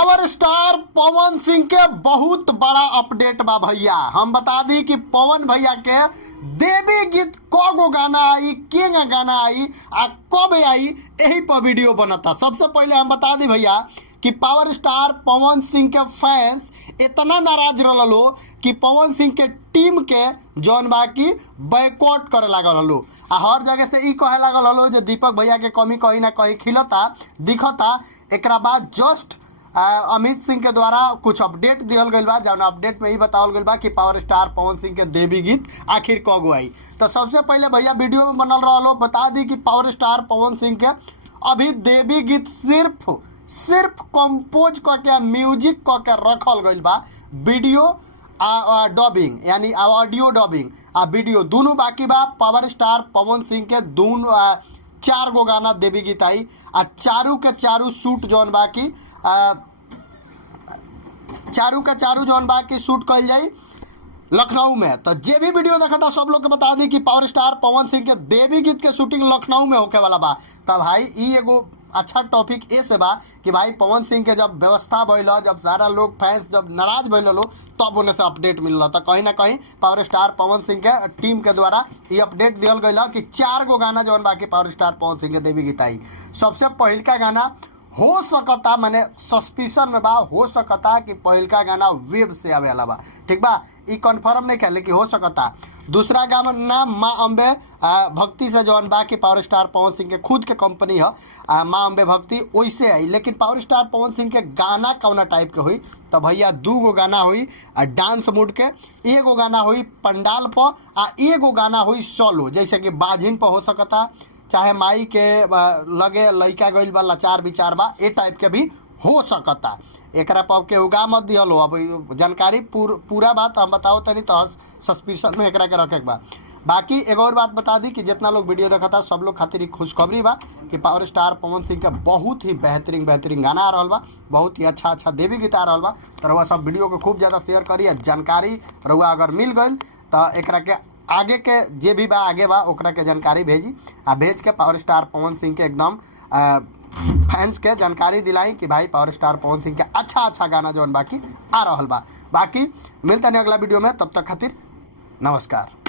Power star Pawan Singh के बहुत बड़ा अपडेट बा भैया। हम बता दी कि पवन भैया के देवी गीत कगो गाना आई, केगा गाना आई आ कब आई, यही पर वीडियो बनता। सबसे पहले हम बता दी भैया कि पावर स्टार पवन सिंह के फैंस इतना नाराज रहो कि पवन सिंह के टीम के जौन बा की बैकआउट करे लागल हलो आ हर जगह से ई कहे लागल हलो जो दीपक भैया के कमी कहीं ना कहीं खिलता दिखता। एकरा बाद जस्ट अमित सिंह के द्वारा कुछ अपडेट दिहल गई बा, जौन अपडेट में ही बतावल गई बा कि पावर स्टार पवन सिंह के देवी गीत आखिर कगो आई। तो सबसे पहले भैया वीडियो में बनल रहो बता दी कि पावर स्टार पवन सिंह के अभी देवी गीत सिर्फ कंपोज करके म्यूजिक करके रखल गई बा। वीडियो डबिंग यानी ऑडियो डबिंग आ वीडियो दोनों बाकी बा। पावर स्टार पवन सिंह के दोनों 4 गो गाना देवी गीत आई आ चारू के चारू शूट जौन बा की चारू के चारू जौन बा की शूट कल जाई लखनऊ में। तो जे भी वीडियो देखा था सब लोग के बता दी कि पावर स्टार पवन सिंह के देवी गीत के शूटिंग लखनऊ में होके वाला बा। तब भाई ई एगो अच्छा टॉपिक ऐसे बा कि भाई पवन सिंह के जब व्यवस्था भइल, जब सारा लोग फैंस जब नाराज भइल लो तब उन्हें से अपडेट मिलल। तो कहीं ना कहीं पावर स्टार पवन सिंह के टीम के द्वारा ये अपडेट दियल गई कि 4 गो गाना जौन बाकी पावर स्टार पवन सिंह के देवी गीत आई। सबसे पहिलका गाना हो सकता मैंने सस्पिशन में बा, हो सकता कि पहिलका गाना वेब से आवे वाला बा, ठीक बा, ई कन्फर्म नहीं है लेकिन हो सकता। दूसरा गाना माँ अम्बे भक्ति से जौन बा कि पावर स्टार पवन सिंह के खुद के कंपनी है माँ अम्बे भक्ति, वैसे आई। लेकिन पावर स्टार पवन सिंह के गाना कौना टाइप के हुई तो भैया 2 गो गाना हुई डांस मूड के, 1 गो गाना हुई पंडाल पर आ 1 गो गाना हुई सोलो, जैसे कि बाजिन पर हो सकता, चाहे माई के लगे लइका गइल बा लाचार विचार बा, ए टाइप के भी हो सकता। एकरा पर के उगा मत दिहलो, अब जानकारी पूरा बात हम बताओ तनी तो सस्पिशन में एकरा के रखे बा। बाकी एगो और बात बता दी कि जितना लोग वीडियो देखा था सब लोग खातिर खुशखबरी बा कि पावर स्टार पवन सिंह का बहुत ही बेहतरीन गाना आ रहा बा, बहुत ही अच्छा देवी गीत आ रहा बा। तो रउआ सब वीडियो को खूब ज़्यादा शेयर करिए। जानकारी रउआ अगर मिल गई तो एकरा के आगे के जे भी बा आगे बा ओकरा के जानकारी भेजी आ भेज के पावर स्टार पवन सिंह के एकदम फैंस के जानकारी दिलाई कि भाई पावर स्टार पवन सिंह के अच्छा गाना जौन बाकी आ रहा बा। बाकी मिलता नहीं अगला वीडियो में, तब तक खातिर नमस्कार।